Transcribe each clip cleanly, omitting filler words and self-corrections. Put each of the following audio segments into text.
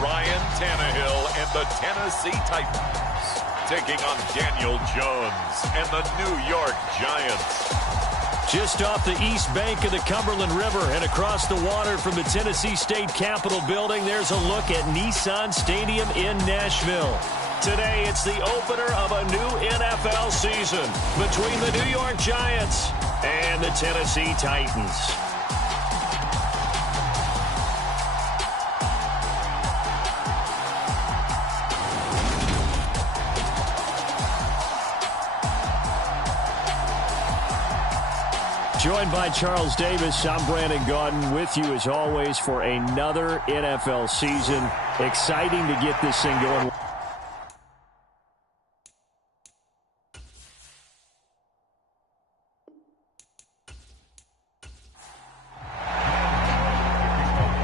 Ryan Tannehill and the Tennessee Titans, taking on Daniel Jones and the New York Giants. Just off the east bank of the Cumberland River and across the water from the Tennessee State Capitol building, there's a look at Nissan Stadium in Nashville. Today, it's the opener of a new NFL season between the New York Giants and the Tennessee Titans. Joined by Charles Davis, I'm Brandon Gaudin with you as always for another NFL season. Exciting to get this thing going.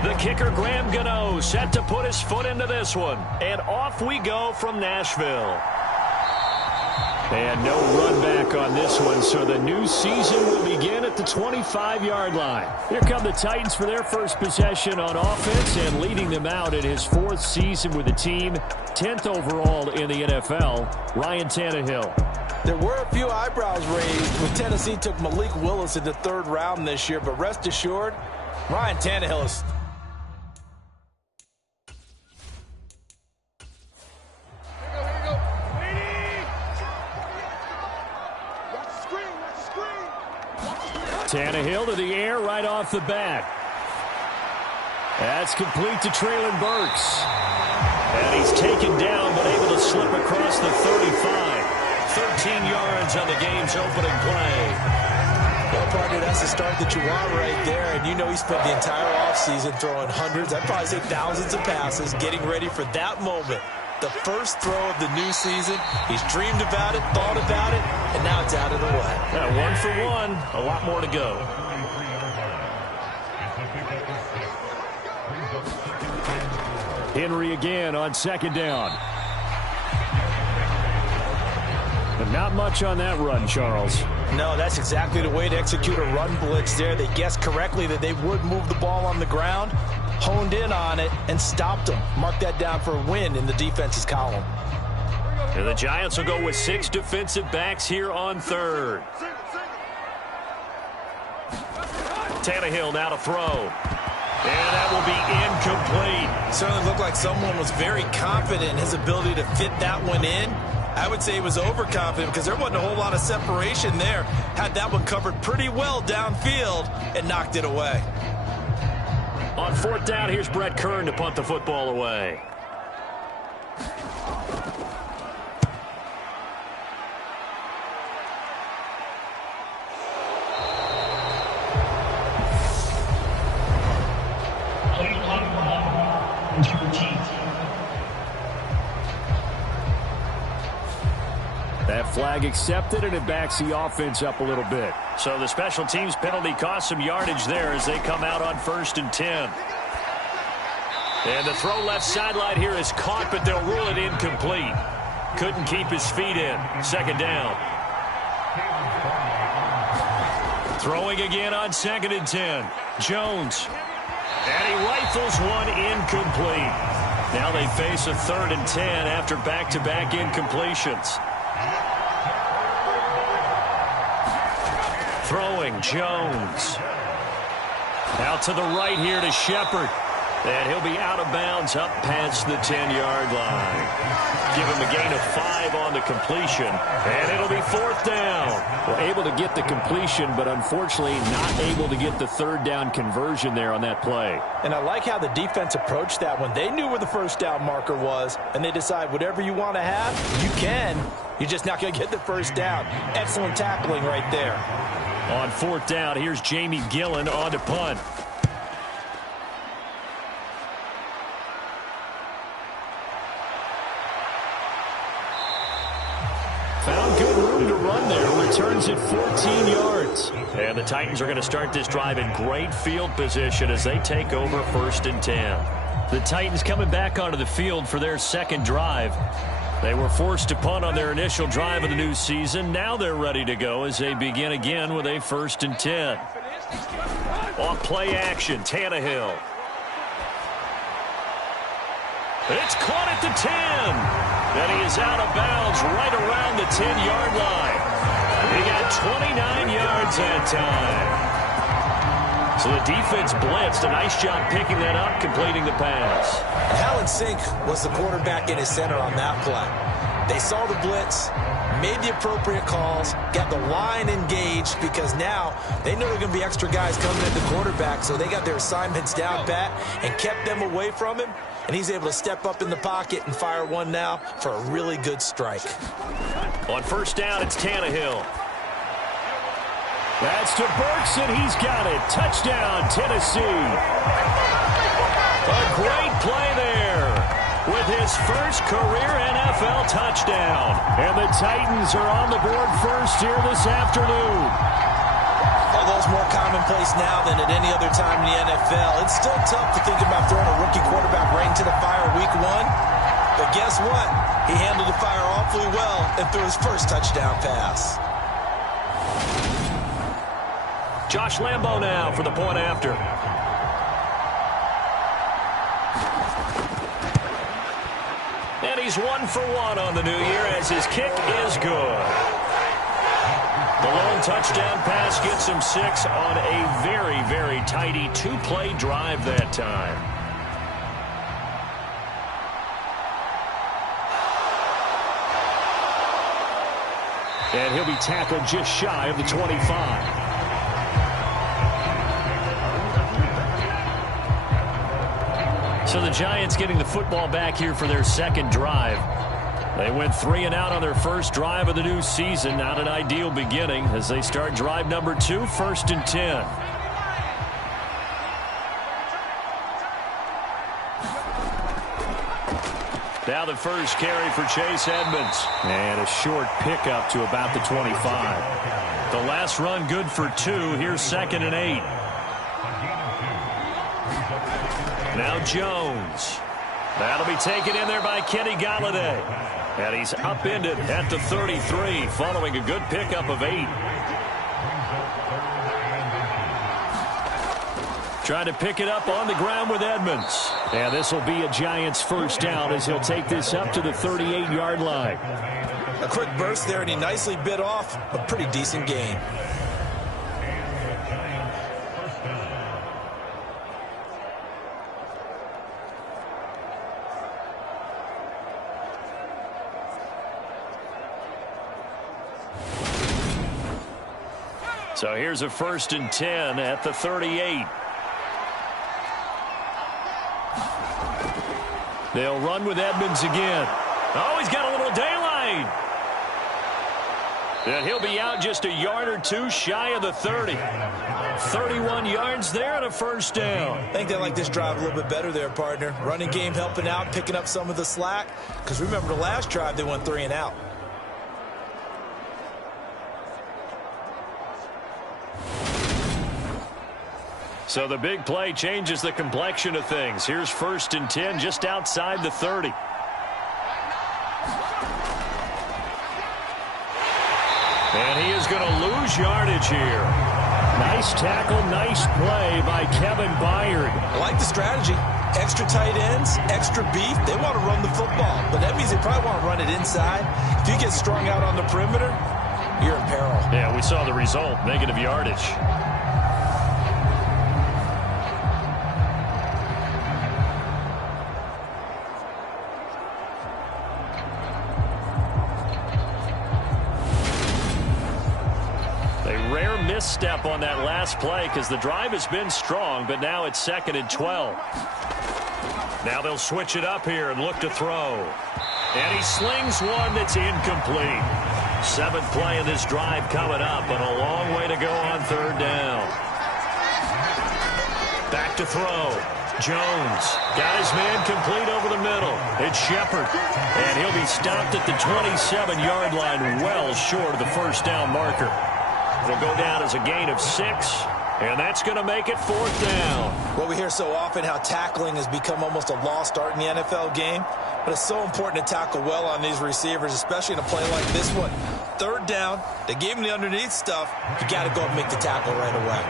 The kicker, Graham Gano, set to put his foot into this one. And off we go from Nashville. And no run back on this one, so the new season will begin at the 25-yard line. Here come the Titans for their first possession on offense, and leading them out in his fourth season with the team, 10th overall in the NFL, Ryan Tannehill. There were a few eyebrows raised when Tennessee took Malik Willis in the third round this year, but rest assured, Ryan Tannehill is... Tannehill to the air right off the bat. That's complete to Treylon Burks. And he's taken down but able to slip across the 35. 13 yards on the game's opening play. Well, partner, that's the start that you want right there. And you know he spent the entire offseason throwing hundreds, I'd probably say thousands of passes, getting ready for that moment. The first throw of the new season. He's dreamed about it, thought about it, and now it's out of the way. Yeah, 1 for 1. A lot more to go. Henry again on second down. But not much on that run, Charles. No, that's exactly the way to execute a run blitz there. They guessed correctly that they would move the ball on the ground, honed in on it, and stopped them. Mark that down for a win in the defense's column. And the Giants will go with 6 defensive backs here on third. Tannehill now to throw. And that will be incomplete. Certainly looked like someone was very confident in his ability to fit that one in. I would say he was overconfident because there wasn't a whole lot of separation there. Had that one covered pretty well downfield and knocked it away. On fourth down, here's Brett Kern to punt the football away. That flag accepted, and it backs the offense up a little bit. So the special teams penalty cost some yardage there as they come out on 1st and 10. And the throw left sideline here is caught, but they'll rule it incomplete. Couldn't keep his feet in. Second down. Throwing again on 2nd and 10. Jones. And he rifles one incomplete. Now they face a 3rd and 10 after back-to-back incompletions. Throwing, Jones. Out to the right here to Shepard. And he'll be out of bounds up past the 10-yard line. Give him a gain of 5 on the completion. And it'll be 4th down. Well, able to get the completion, but unfortunately not able to get the 3rd down conversion there on that play. And I like how the defense approached that one. They knew where the 1st down marker was, and they decide whatever you want to have, you can. You're just not going to get the 1st down. Excellent tackling right there. On 4th down, here's Jamie Gillen on to punt. Found good room to run there. Returns at 14 yards. And the Titans are going to start this drive in great field position as they take over 1st and 10. The Titans coming back onto the field for their second drive. They were forced to punt on their initial drive of the new season. Now they're ready to go as they begin again with a 1st and 10. Off play action, Tannehill. It's caught at the 10. And he is out of bounds right around the 10-yard line. He got 29 yards that time. So the defense blitzed. A nice job picking that up, completing the pass. And how in sync was the quarterback in his center on that play? They saw the blitz, made the appropriate calls, got the line engaged, because now they know there are going to be extra guys coming at the quarterback, so they got their assignments down pat and kept them away from him, and he's able to step up in the pocket and fire one now for a really good strike. On first down, it's Tannehill. That's to Burks, and he's got it. Touchdown, Tennessee. A great play there with his first career NFL touchdown. And the Titans are on the board first here this afternoon. Although it's more commonplace now than at any other time in the NFL, it's still tough to think about throwing a rookie quarterback right into the fire week one. But guess what? He handled the fire awfully well and threw his first touchdown pass. Josh Lambo now for the point after. And he's 1 for 1 on the new year as his kick is good. The lone touchdown pass gets him 6 on a very, very tidy 2-play drive that time. And he'll be tackled just shy of the 25. So the Giants getting the football back here for their second drive. They went 3 and out on their first drive of the new season. Not an ideal beginning as they start drive number 2, 1st and 10. Now the first carry for Chase Edmonds. And a short pickup to about the 25. The last run good for 2. Here's 2nd and 8. Now Jones. That'll be taken in there by Kenny Galladay. And he's upended at the 33 following a good pickup of 8. Trying to pick it up on the ground with Edmonds. And this will be a Giants first down as he'll take this up to the 38-yard line. A quick burst there, and he nicely bit off a pretty decent gain. So here's a 1st and 10 at the 38. They'll run with Edmonds again. Oh, he's got a little daylight. And he'll be out just a yard or 2 shy of the 30. 31 yards there and a first down. I think they like this drive a little bit better there, partner. Running game helping out, picking up some of the slack. Because remember the last drive, they went 3 and out. So the big play changes the complexion of things. Here's 1st and 10 just outside the 30. And he is going to lose yardage here. Nice tackle, nice play by Kevin Byard. I like the strategy. Extra tight ends, extra beef. They want to run the football, but that means they probably want to run it inside. If you get strung out on the perimeter, you're in peril. Yeah, we saw the result, negative yardage. Misstep on that last play because the drive has been strong, but now it's 2nd and 12. Now they'll switch it up here and look to throw. And he slings one that's incomplete. 7th play of this drive coming up, and a long way to go on 3rd down. Back to throw. Jones got his man complete over the middle. It's Shepard, and he'll be stopped at the 27-yard line, well short of the first down marker. It'll go down as a gain of 6, and that's going to make it 4th down. Well, we hear so often how tackling has become almost a lost art in the NFL game, but it's so important to tackle well on these receivers, especially in a play like this one. 3rd down, they gave him the underneath stuff. You got to go and make the tackle right away.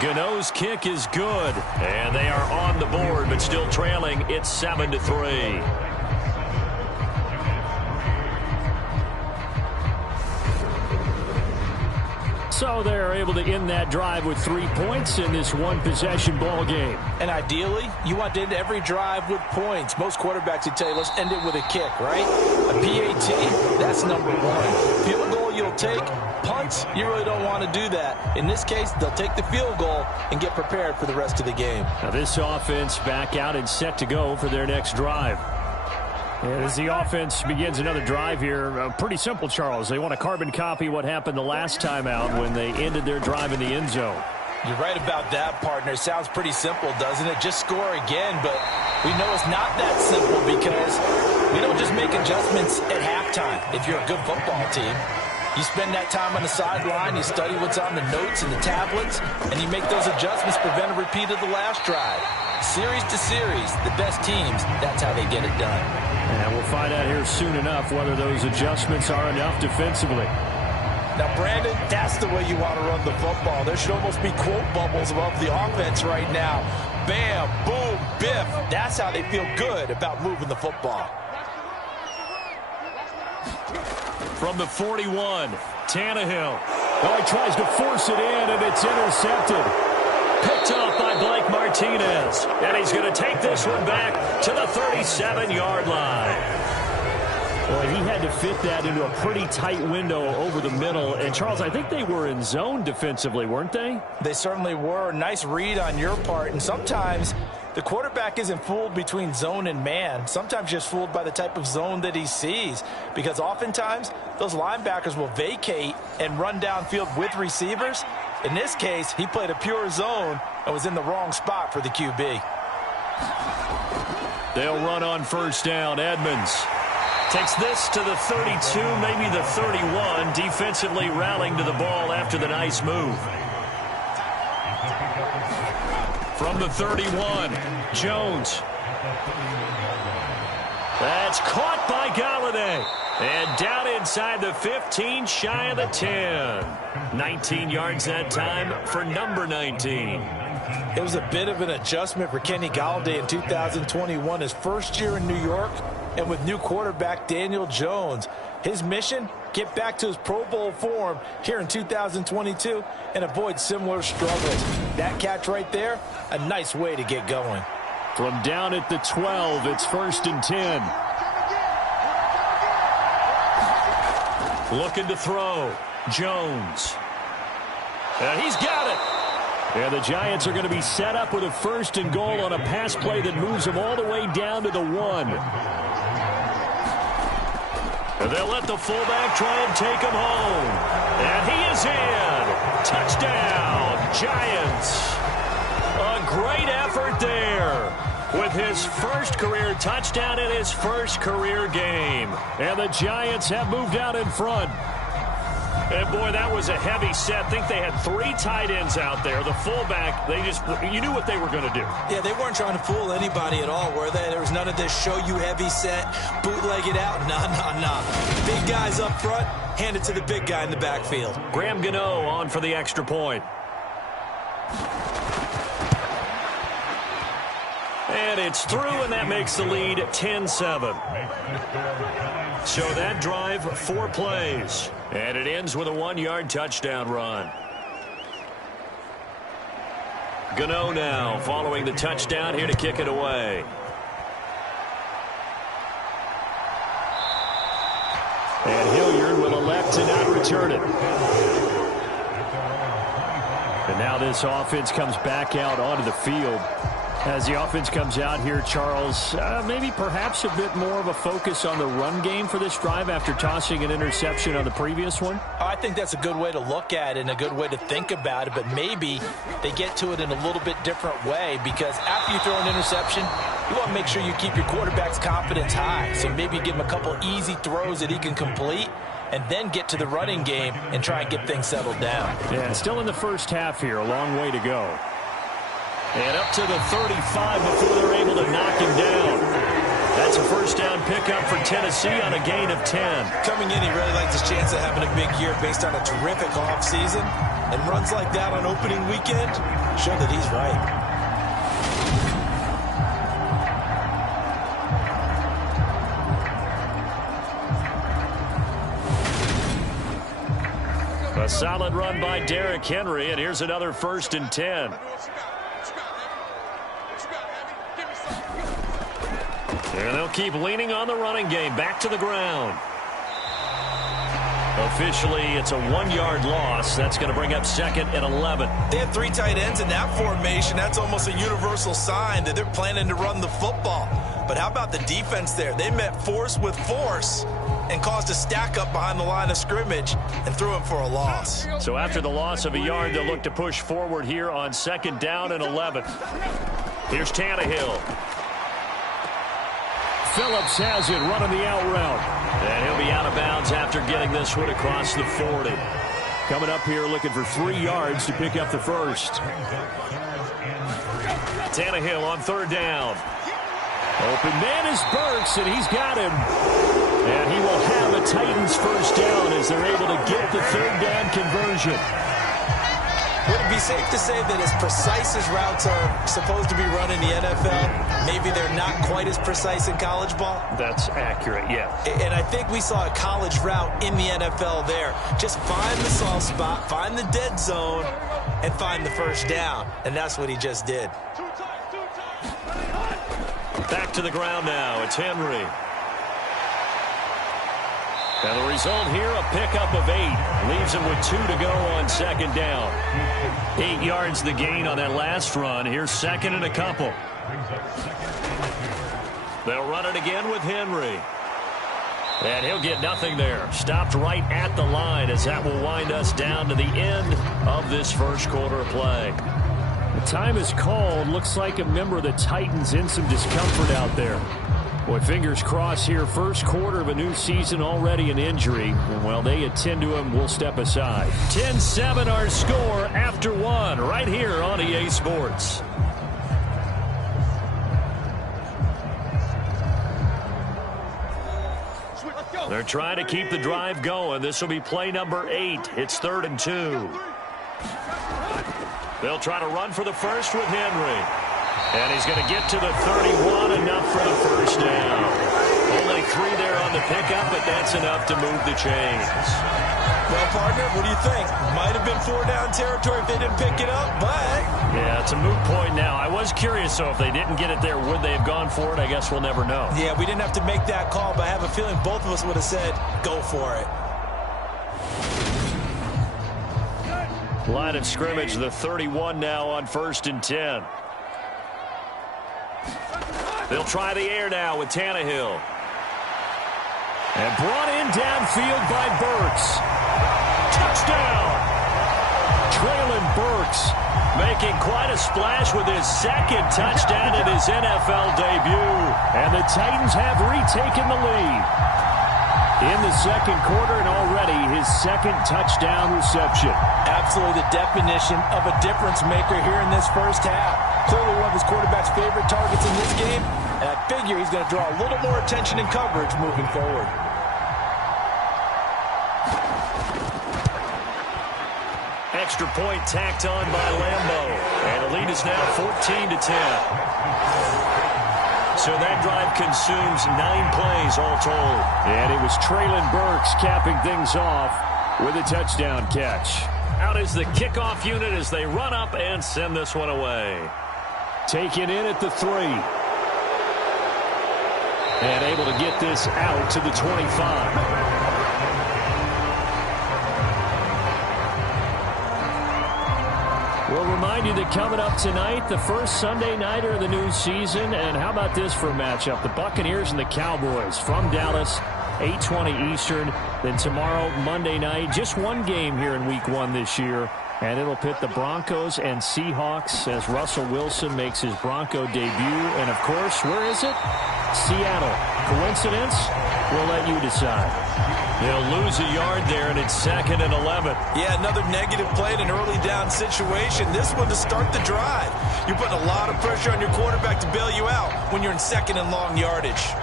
Gano's kick is good, and they are on the board, but still trailing. It's 7-3. So they're able to end that drive with 3 points in this one-possession ball game. And ideally, you want to end every drive with points. Most quarterbacks would tell you, let's end it with a kick, right? A PAT, that's number one. Field goal you'll take. Punts, you really don't want to do that. In this case, they'll take the field goal and get prepared for the rest of the game. Now this offense back out and set to go for their next drive. As the offense begins another drive here, pretty simple, Charles. They want to carbon copy what happened the last time out when they ended their drive in the end zone. You're right about that, partner. Sounds pretty simple, doesn't it? Just score again, but we know it's not that simple because we don't just make adjustments at halftime if you're a good football team. You spend that time on the sideline, you study what's on the notes and the tablets, and you make those adjustments, prevent a repeat of the last drive. Series to series, the best teams, that's how they get it done. And we'll find out here soon enough whether those adjustments are enough defensively. Now, Brandon, that's the way you want to run the football. There should almost be quote bubbles above the offense right now. Bam, boom, biff. That's how they feel good about moving the football. From the 41, Tannehill. Oh, he tries to force it in, and it's intercepted. Picked off by Blake Martinez. And he's going to take this one back to the 37-yard line. Well, he had to fit that into a pretty tight window over the middle. And, Charles, I think they were in zone defensively, weren't they? They certainly were. Nice read on your part. And sometimes the quarterback isn't fooled between zone and man. Sometimes just fooled by the type of zone that he sees. Because oftentimes, those linebackers will vacate and run downfield with receivers. In this case, he played a pure zone and was in the wrong spot for the QB. They'll run on first down. Edmonds takes this to the 32, maybe the 31, defensively rallying to the ball after the nice move. From the 31, Jones. That's caught by Galladay. And down inside the 15, shy of the 10. 19 yards that time for number 19. It was a bit of an adjustment for Kenny Galladay in 2021, his first year in New York, and with new quarterback Daniel Jones. His mission, get back to his Pro Bowl form here in 2022 and avoid similar struggles. That catch right there, a nice way to get going. From down at the 12, it's 1st and 10. Looking to throw. Jones. And he's got it. And the Giants are going to be set up with a 1st and goal on a pass play that moves them all the way down to the 1. And they'll let the fullback try and take him home. And he is in. Touchdown, Giants. A great effort there with his first career touchdown in his first career game. And the Giants have moved out in front. And, boy, that was a heavy set. I think they had 3 tight ends out there. The fullback, you knew what they were going to do. Yeah, they weren't trying to fool anybody at all, were they? There was none of this show-you heavy set, bootleg it out. Nah. Big guys up front, hand it to the big guy in the backfield. Graham Gano on for the extra point. And it's through, and that makes the lead 10-7. So that drive, 4 plays. And it ends with a 1-yard touchdown run. Gano now following the touchdown here to kick it away. And Hilliard will elect to not return it. And now this offense comes back out onto the field. As the offense comes out here, Charles, maybe perhaps a bit more of a focus on the run game for this drive after tossing an interception on the previous one? I think that's a good way to look at it and a good way to think about it, but maybe they get to it in a little bit different way because after you throw an interception, you want to make sure you keep your quarterback's confidence high. So maybe give him a couple easy throws that he can complete and then get to the running game and try and get things settled down. Yeah, still in the first half here, a long way to go. And up to the 35 before they're able to knock him down. That's a first down pickup for Tennessee on a gain of 10. Coming in, he really likes his chance of having a big year based on a terrific offseason. And runs like that on opening weekend show that he's right. A solid run by Derrick Henry, and here's another 1st and 10. And they'll keep leaning on the running game. Back to the ground. Officially, it's a 1-yard loss. That's going to bring up 2nd and 11. They have 3 tight ends in that formation. That's almost a universal sign that they're planning to run the football. But how about the defense there? They met force with force and caused a stack up behind the line of scrimmage and threw him for a loss. So after the loss of a yard, they'll look to push forward here on 2nd down and 11. Here's Tannehill. Phillips has it, running the out route. And he'll be out of bounds after getting this one across the 40. Coming up here looking for 3 yards to pick up the first. Tannehill on 3rd down. Open man is Burks, and he's got him. And he will have a Titans first down as they're able to get the 3rd down conversion. Would it be safe to say that as precise as routes are supposed to be run in the NFL, maybe they're not quite as precise in college ball? That's accurate, yeah. And I think we saw a college route in the NFL there. Just find the soft spot, find the dead zone, and find the first down. And that's what he just did. Back to the ground now. It's Henry. And the result here, a pickup of 8. Leaves him with 2 to go on 2nd down. 8 yards the gain on that last run. Here's 2nd and a couple. They'll run it again with Henry. And he'll get nothing there. Stopped right at the line as that will wind us down to the end of this first quarter of play. The time is called. Looks like a member of the Titans in some discomfort out there. Boy, fingers crossed here. First quarter of a new season, already an injury. And while they attend to him, we'll step aside. 10-7 our score after 1 right here on EA Sports. They're trying to keep the drive going. This will be play number 8. It's 3rd and 2. They'll try to run for the first with Henry. And he's going to get to the 31, enough for the first down. Only 3 there on the pickup, but that's enough to move the chains. Well, partner, what do you think? Might have been 4-down territory if they didn't pick it up, but... Yeah, it's a moot point now. I was curious, so if they didn't get it there, would they have gone for it? I guess we'll never know. Yeah, we didn't have to make that call, but I have a feeling both of us would have said, go for it. Line of scrimmage, the 31 now on 1st and 10. They'll try the air now with Tannehill. And brought in downfield by Burks. Touchdown! Traylon Burks making quite a splash with his 2nd touchdown in his NFL debut. And the Titans have retaken the lead in the 2nd quarter, and already his 2nd touchdown reception. Absolutely the definition of a difference maker here in this first half. Clearly one of his quarterback's favorite targets in this game, and I figure he's going to draw a little more attention and coverage moving forward. Extra point tacked on by Lambo, and the lead is now 14-10. So that drive consumes 9 plays all told. And it was Traylon Burks capping things off with a touchdown catch. Out is the kickoff unit as they run up and send this one away. Taken in at the 3. And able to get this out to the 25. We'll remind you that coming up tonight, the first Sunday nighter of the new season. And how about this for a matchup? The Buccaneers and the Cowboys from Dallas, 8:20 Eastern. Then tomorrow, Monday night, just one game here in Week 1 this year. And it'll pit the Broncos and Seahawks as Russell Wilson makes his Bronco debut. And, of course, where is it? Seattle. Coincidence? We'll let you decide. They'll lose a yard there, and it's 2nd and 11. Yeah, another negative play in an early down situation. This one to start the drive. You're putting a lot of pressure on your quarterback to bail you out when you're in 2nd and long yardage.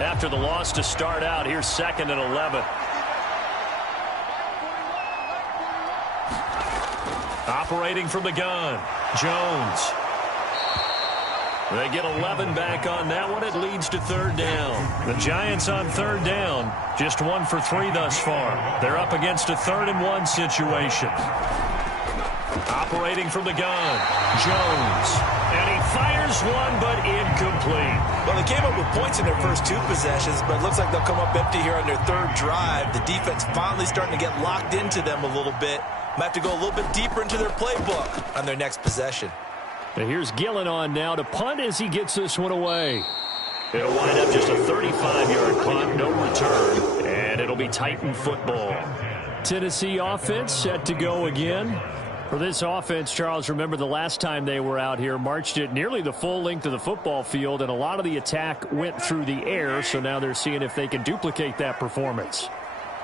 after the loss to start out. Here's 2nd and 11. Operating from the gun, Jones. They get 11 back on that one. It leads to 3rd down. The Giants on 3rd down, just 1 for 3 thus far. They're up against a 3rd and 1 situation. Operating from the gun, Jones. And he fires one, but incomplete. Well, they came up with points in their first 2 possessions, but it looks like they'll come up empty here on their 3rd drive. The defense finally starting to get locked into them a little bit. Might have to go a little bit deeper into their playbook on their next possession. And here's Gillen on now to punt as he gets this one away. It'll wind up just a 35-yard punt, no return, and it'll be Titan football. Tennessee offense set to go again. For this offense, Charles, remember the last time they were out here, marched it nearly the full length of the football field, and a lot of the attack went through the air, so now they're seeing if they can duplicate that performance.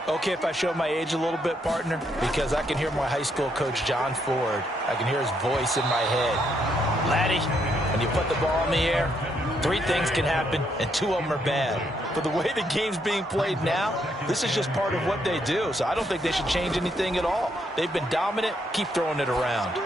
Okay, if I show my age a little bit, partner, because I can hear my high school coach, John Ford. I can hear his voice in my head. Laddie, when you put the ball in the air, 3 things can happen, and 2 of them are bad. But the way the game's being played now, this is just part of what they do. So I don't think they should change anything at all. They've been dominant. Keep throwing it around.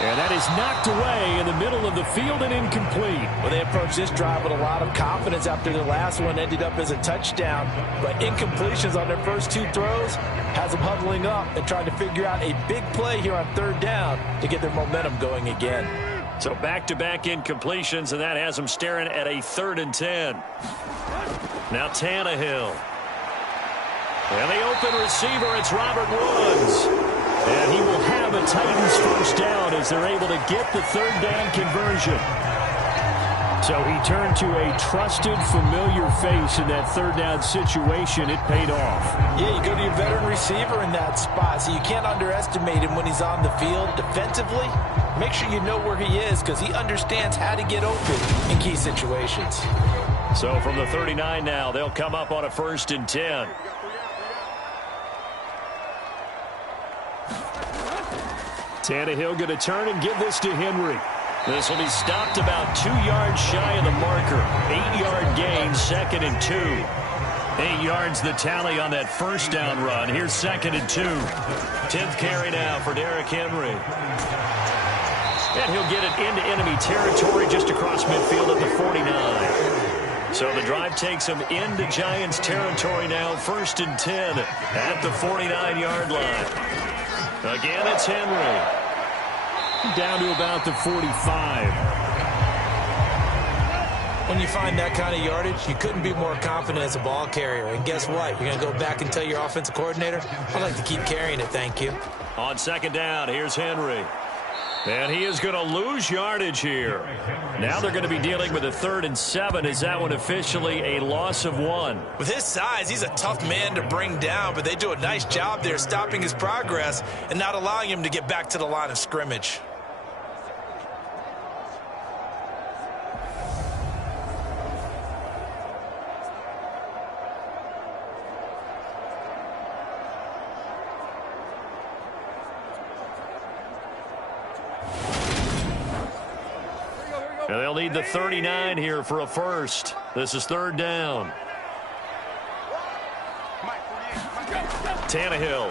And that is knocked away in the middle of the field and incomplete. Well, they approached this drive with a lot of confidence after the last one ended up as a touchdown. But incompletions on their first 2 throws has them huddling up and trying to figure out a big play here on 3rd down to get their momentum going again. So back-to-back incompletions, and that has them staring at a 3rd and 10. Now Tannehill. And the open receiver, it's Robert Woods. And he will have a Titans first down as they're able to get the 3rd down conversion. So he turned to a trusted, familiar face in that 3rd down situation. It paid off. Yeah, you go to your veteran receiver in that spot, so you can't underestimate him when he's on the field defensively. Make sure you know where he is because he understands how to get open in key situations. So from the 39 now, they'll come up on a 1st and 10. Tannehill going to turn and give this to Henry. This will be stopped about 2 yards shy of the marker. 8-yard gain, 2nd and 2. 8 yards the tally on that first down run. Here's 2nd and 2. 10th carry now for Derrick Henry. And he'll get it into enemy territory just across midfield at the 49. So the drive takes him into Giants territory now. 1st and 10 at the 49-yard line. Again, it's Henry. Down to about the 45. When you find that kind of yardage, you couldn't be more confident as a ball carrier. And guess what? You're going to go back and tell your offensive coordinator, I'd like to keep carrying it, thank you. On 2nd down, here's Henry. And he is going to lose yardage here. Now they're going to be dealing with a 3rd and 7. Is that one officially a loss of 1? With his size, he's a tough man to bring down, but they do a nice job there stopping his progress and not allowing him to get back to the line of scrimmage. And they'll need the 39 here for a 1st. This is 3rd down. Tannehill.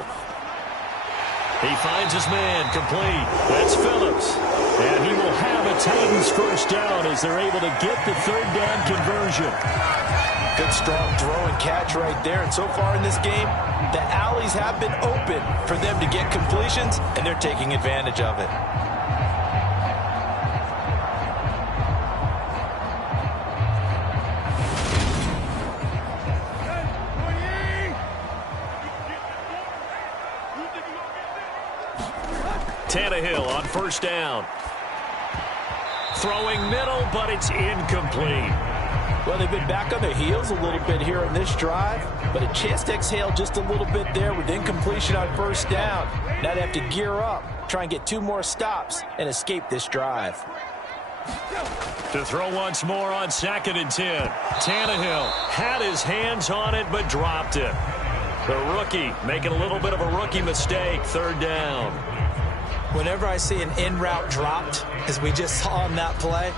He finds his man complete. That's Phillips. And he will have a Titans first down as they're able to get the 3rd down conversion. Good strong throw and catch right there. And so far in this game, the alleys have been open for them to get completions, and they're taking advantage of it. Tannehill on 1st down. Throwing middle, but it's incomplete. Well, they've been back on their heels a little bit here on this drive, but a chance to exhale just a little bit there with incompletion on 1st down. Now they have to gear up, try and get 2 more stops, and escape this drive. To throw once more on 2nd and 10. Tannehill had his hands on it, but dropped it. The rookie making a little bit of a rookie mistake. 3rd down. Whenever I see an in route dropped, as we just saw on that play,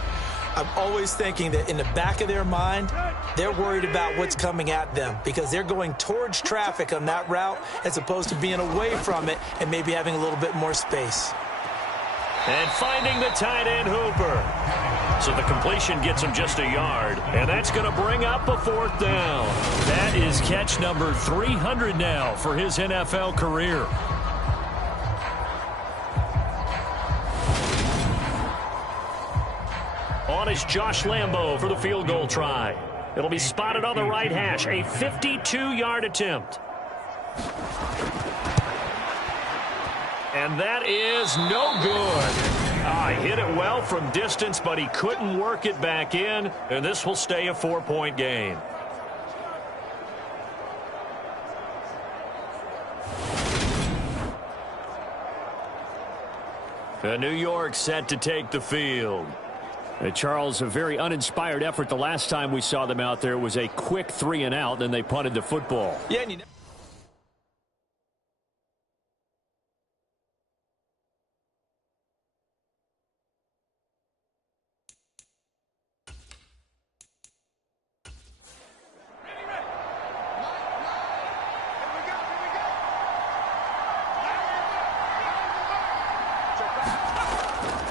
I'm always thinking that in the back of their mind, they're worried about what's coming at them because they're going towards traffic on that route as opposed to being away from it and maybe having a little bit more space. And finding the tight end Hooper. So the completion gets him just a yard, and that's going to bring up a 4th down. That is catch number 300 now for his NFL career. On is Josh Lambo for the field goal try. It'll be spotted on the right hash, a 52-yard attempt. And that is no good. He hit it well from distance, but he couldn't work it back in, and this will stay a 4-point game. New York set to take the field. Charles, a very uninspired effort. The last time we saw them out there was a quick 3-and-out, then they punted the football. Yeah, and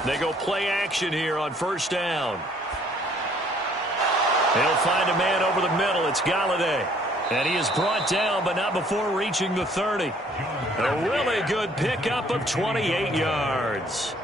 They go play action here on 1st down. He'll find a man over the middle. It's Galladay. And he is brought down, but not before reaching the 30. A really good pickup of 28 yards.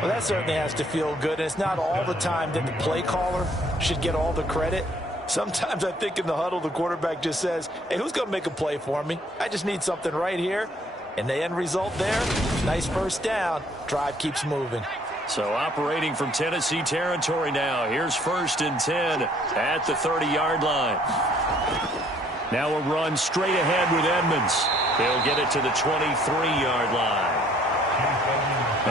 Well, that certainly has to feel good. And it's not all the time that the play caller should get all the credit. Sometimes I think in the huddle, the quarterback just says, hey, who's going to make a play for me? I just need something right here. And the end result there, nice 1st down. Drive keeps moving. So operating from Tennessee territory now. Here's 1st and 10 at the 30-yard line. Now a run straight ahead with Edmonds. He'll get it to the 23-yard line.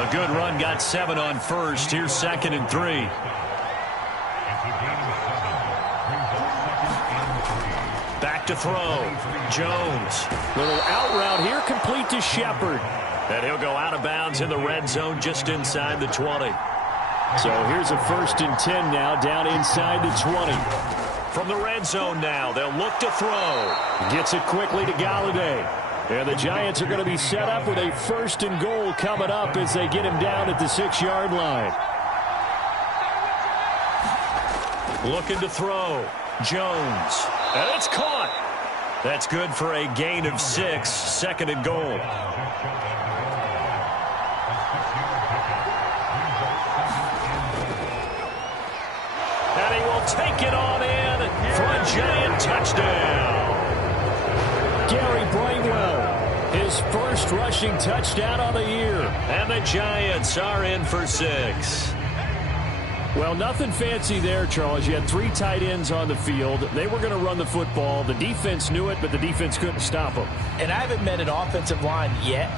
A good run, got 7 on 1st. Here's 2nd and 3. Back to throw. Jones. Little out route here, complete to Shepard. And he'll go out of bounds in the red zone just inside the 20. So here's a 1st and 10 now, down inside the 20. From the red zone now, they'll look to throw. Gets it quickly to Galladay. And the Giants are going to be set up with a 1st and goal coming up as they get him down at the 6-yard line. Looking to throw. Jones. And it's caught. That's good for a gain of 6, 2nd and goal. And he will take it on in for a Giant touchdown. Gary Brightwell, his 1st rushing touchdown on the year. And the Giants are in for 6. Well, nothing fancy there, Charles. You had 3 tight ends on the field. They were going to run the football. The defense knew it, but the defense couldn't stop them. And I haven't met an offensive line yet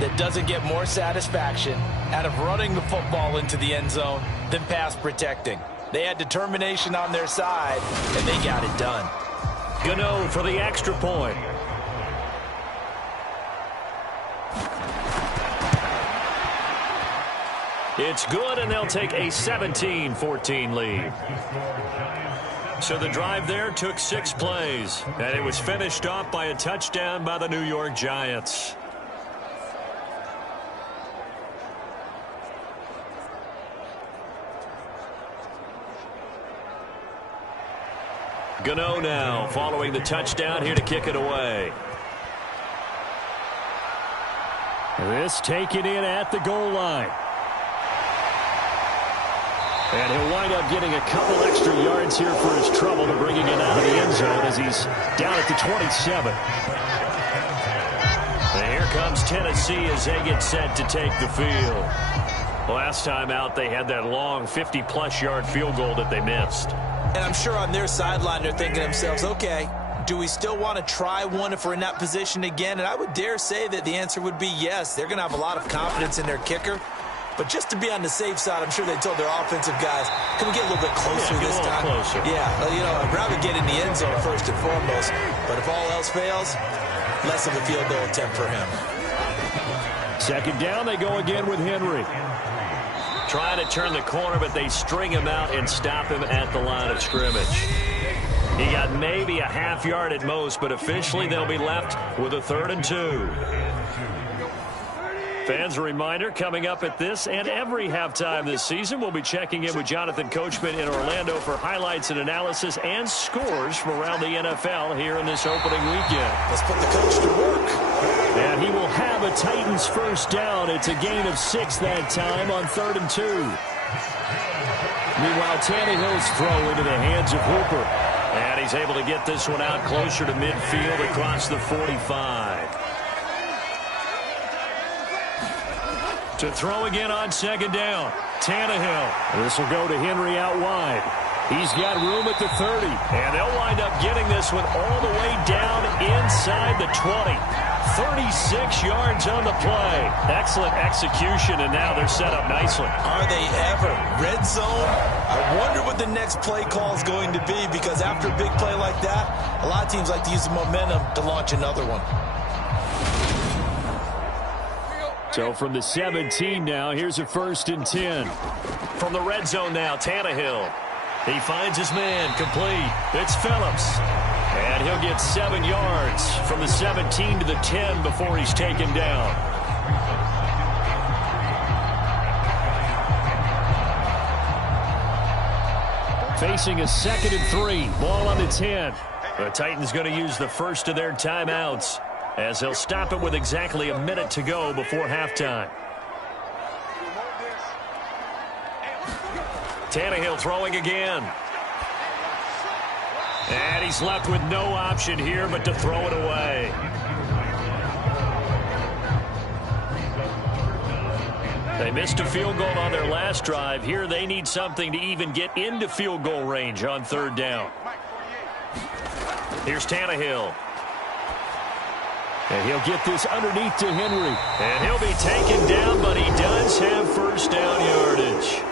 that doesn't get more satisfaction out of running the football into the end zone than pass protecting. They had determination on their side, and they got it done. Gano for the extra point. It's good, and they'll take a 17-14 lead. So the drive there took 6 plays, and it was finished off by a touchdown by the New York Giants. Gano now following the touchdown here to kick it away. This taken in at the goal line. And he'll wind up getting a couple extra yards here for his trouble to bringing it out of the end zone as he's down at the 27. And here comes Tennessee as they get set to take the field. Last time out, they had that long 50-plus yard field goal that they missed. And I'm sure on their sideline they're thinking to themselves, okay, do we still want to try one if we're in that position again? And I would dare say that the answer would be yes. They're going to have a lot of confidence in their kicker. But just to be on the safe side, I'm sure they told their offensive guys, can we get a little bit closer this time? Closer. Yeah, well, you know, I'd rather get in the end zone first and foremost. But if all else fails, less of a field goal attempt for him. 2nd down, they go again with Henry. trying to turn the corner, but they string him out and stop him at the line of scrimmage. He got maybe a half yard at most, but officially they'll be left with a 3rd and 2. Fans, a reminder, coming up at this and every halftime this season, we'll be checking in with Jonathan Coachman in Orlando for highlights and analysis and scores from around the NFL here in this opening weekend. Let's put the coach to work. And he will have a Titans first down. It's a gain of 6 that time on 3rd and 2. Meanwhile, Tannehill's throw into the hands of Hooper. And he's able to get this one out closer to midfield across the 45. To throw again on 2nd down. Tannehill. This will go to Henry out wide. He's got room at the 30. And they'll wind up getting this one all the way down inside the 20. 36 yards on the play. Excellent execution, and now they're set up nicely. Are they ever? Red zone? I wonder what the next play call is going to be, because after a big play like that, a lot of teams like to use the momentum to launch another one. So from the 17 now, here's a 1st and 10. From the red zone now, Tannehill. He finds his man, complete. It's Phillips. And he'll get 7 yards from the 17 to the 10 before he's taken down. Facing a 2nd and 3. Ball on the 10. The Titans going to use the first of their timeouts, as they'll stop it with exactly a minute to go before halftime. Tannehill throwing again. And he's left with no option here but to throw it away. They missed a field goal on their last drive. Here they need something to even get into field goal range on 3rd down. Here's Tannehill. And he'll get this underneath to Henry. And he'll be taken down, but he does have first down yardage.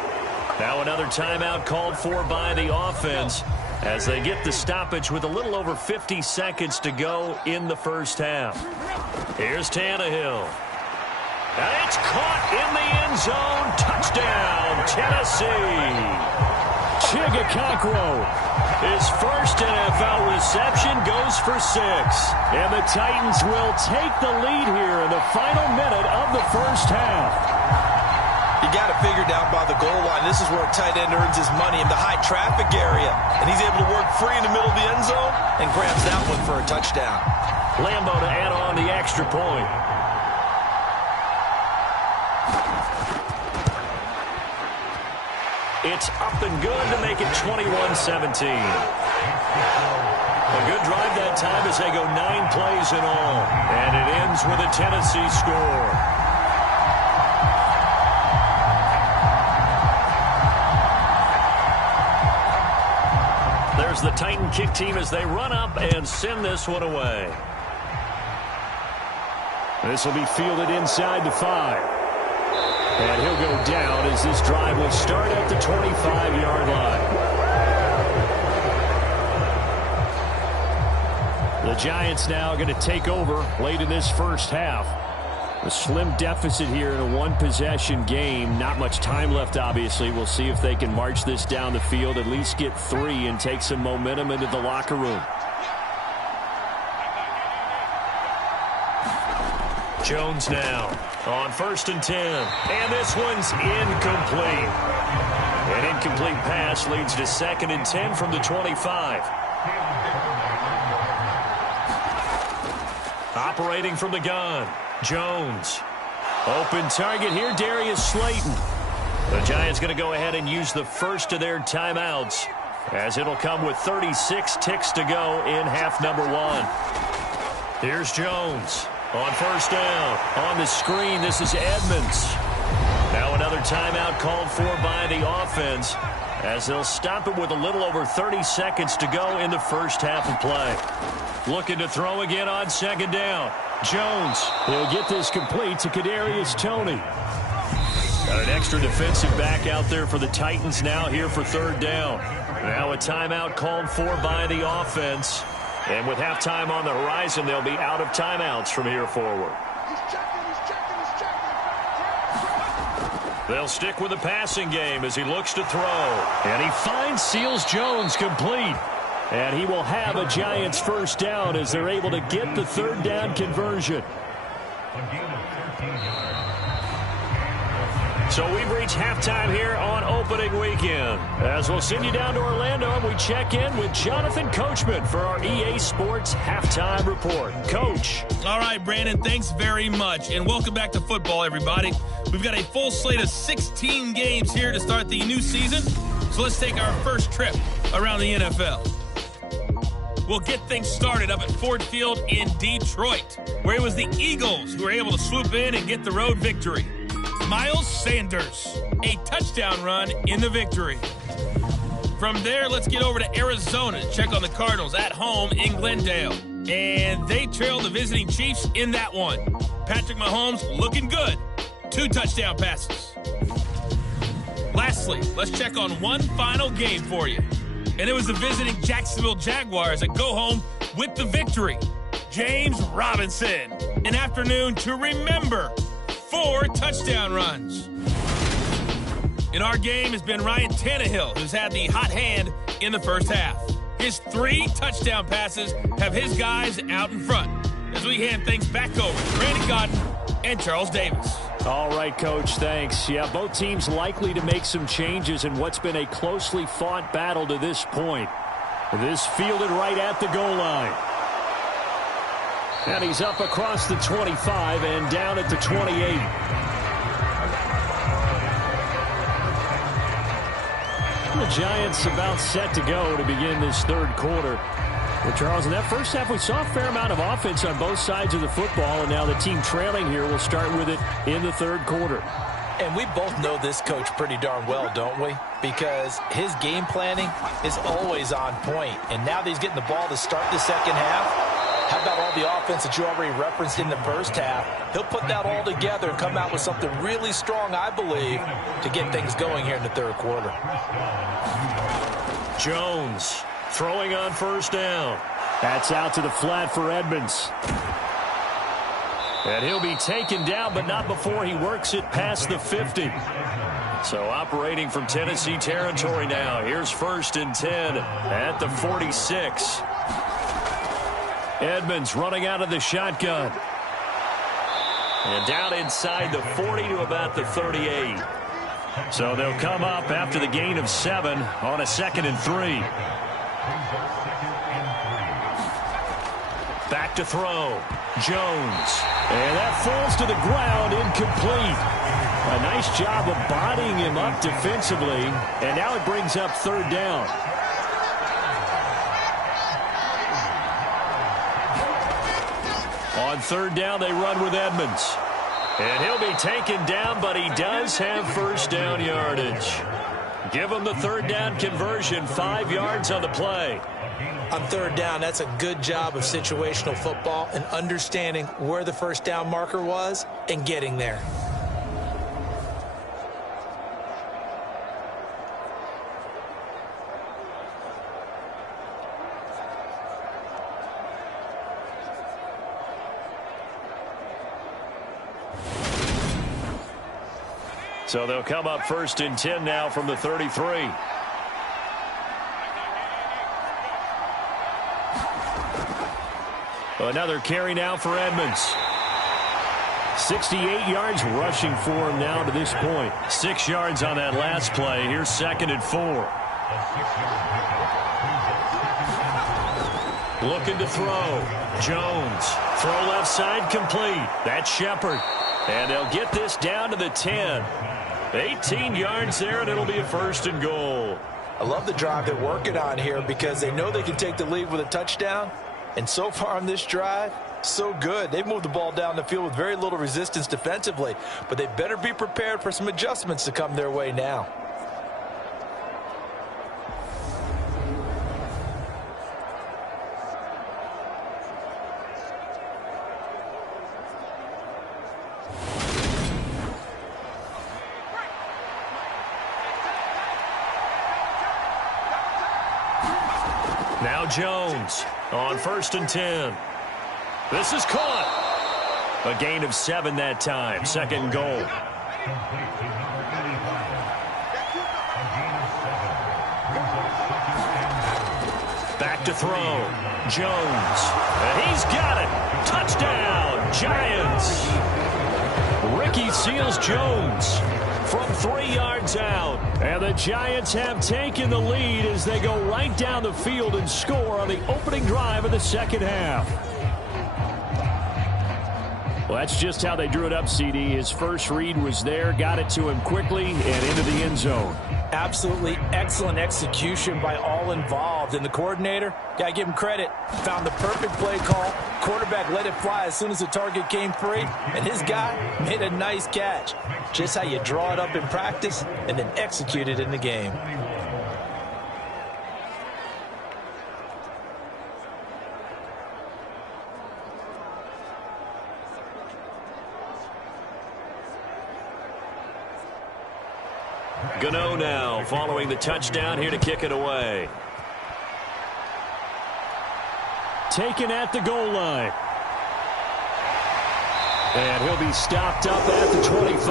Now another timeout called for by the offense as they get the stoppage with a little over 50 seconds to go in the first half. Here's Tannehill. And it's caught in the end zone. Touchdown, Tennessee. Chigakakro. His first NFL reception goes for 6. And the Titans will take the lead here in the final minute of the first half. You got to figure down by the goal line. This is where a tight end earns his money, in the high traffic area. And he's able to work free in the middle of the end zone and grabs that one for a touchdown. Lambo to add on the extra point. It's up and good to make it 21-17. A good drive that time as they go 9 plays in all. And it ends with a Tennessee score. There's the Titan kick team as they run up and send this one away. This will be fielded inside the 5. And he'll go down as this drive will start at the 25-yard line. The Giants now going to take over late in this first half. A slim deficit here in a one-possession game. Not much time left, obviously. We'll see if they can march this down the field, at least get 3 and take some momentum into the locker room. Jones now on 1st and 10. And this one's incomplete. An incomplete pass leads to 2nd and 10 from the 25. Operating from the gun. Jones. Open target here, Darius Slayton. The Giants going to go ahead and use the first of their timeouts, as it'll come with 36 ticks to go in half number 1. Here's Jones on 1st down. On the screen, this is Edmonds. Now another timeout called for by the offense, as they'll stop it with a little over 30 seconds to go in the first half of play. Looking to throw again on 2nd down. Jones. He'll get this complete to Kadarius Toney. Got an extra defensive back out there for the Titans now here for 3rd down. Now a timeout called for by the offense. And with halftime on the horizon, they'll be out of timeouts from here forward. They'll stick with the passing game as he looks to throw. And he finds Seals Jones complete. And he will have a Giants first down as they're able to get the third down conversion. So we've reached halftime here on opening weekend. As we'll send you down to Orlando and we check in with Jonathan Coachman for our EA Sports Halftime Report. Coach. All right, Brandon, thanks very much. And welcome back to football, everybody. We've got a full slate of 16 games here to start the new season. So let's take our first trip around the NFL. We'll get things started up at Ford Field in Detroit, where it was the Eagles who were able to swoop in and get the road victory. Miles Sanders, a touchdown run in the victory. From there, let's get over to Arizona to check on the Cardinals at home in Glendale. And they trailed the visiting Chiefs in that one. Patrick Mahomes looking good. 2 touchdown passes. Lastly, let's check on one final game for you. And it was the visiting Jacksonville Jaguars that go home with the victory. James Robinson, an afternoon to remember. 4 touchdown runs. In our game has been Ryan Tannehill, who's had the hot hand in the first half. His 3 touchdown passes have his guys out in front. As we hand things back over to Brandon Godden and Charles Davis. All right, Coach, thanks. Yeah, both teams likely to make some changes in what's been a closely fought battle to this point. This fielded right at the goal line. And he's up across the 25 and down at the 28. The Giants about set to go to begin this third quarter. Well, Charles, in that first half, we saw a fair amount of offense on both sides of the football, and now the team trailing here will start with it in the third quarter. And we both know this coach pretty darn well, don't we? Because his game planning is always on point. And now that he's getting the ball to start the second half, how about all the offense that you already referenced in the first half? He'll put that all together and come out with something really strong, I believe, to get things going here in the third quarter. Jones throwing on first down. That's out to the flat for Edmonds. And he'll be taken down, but not before he works it past the 50. So operating from Tennessee territory now. Here's 1st and 10 at the 46. Edmonds running out of the shotgun. And down inside the 40 to about the 38. So they'll come up after the gain of 7 on a 2nd and 3. Back to throw. Jones. And that falls to the ground, incomplete. A nice job of bodying him up defensively. And now it brings up 3rd down. On 3rd down, they run with Edmonds. And he'll be taken down, but he does have first down yardage. Give him the 3rd down conversion, 5 yards on the play. On 3rd down, that's a good job of situational football and understanding where the first down marker was and getting there. So they'll come up 1st and 10 now from the 33. Another carry now for Edmonds. 68 yards rushing for him now to this point. 6 yards on that last play. Here's 2nd and 4. Looking to throw. Jones. Throw left side complete. That's Shepard. And they'll get this down to the 10. 18 yards there, and it'll be a 1st and goal. I love the drive they're working on here because they know they can take the lead with a touchdown. And so far on this drive, so good. They've moved the ball down the field with very little resistance defensively. But they better be prepared for some adjustments to come their way now. Now Jones on 1st and 10. This is caught. A gain of 7 that time. 2nd and goal. Back to throw. Jones. And he's got it. Touchdown, Giants. Ricky Seals-Jones from 3 yards out. And the Giants have taken the lead as they go right down the field and score on the opening drive of the second half. Well, that's just how they drew it up, CD. His first read was there, got it to him quickly, and into the end zone. Absolutely excellent execution by all involved. And the coordinator, got to give him credit, found the perfect play call. Quarterback let it fly as soon as the target came free, and his guy made a nice catch. Just how you draw it up in practice and then execute it in the game. Gano now following the touchdown here to kick it away. Taken at the goal line. And he'll be stopped up at the 25.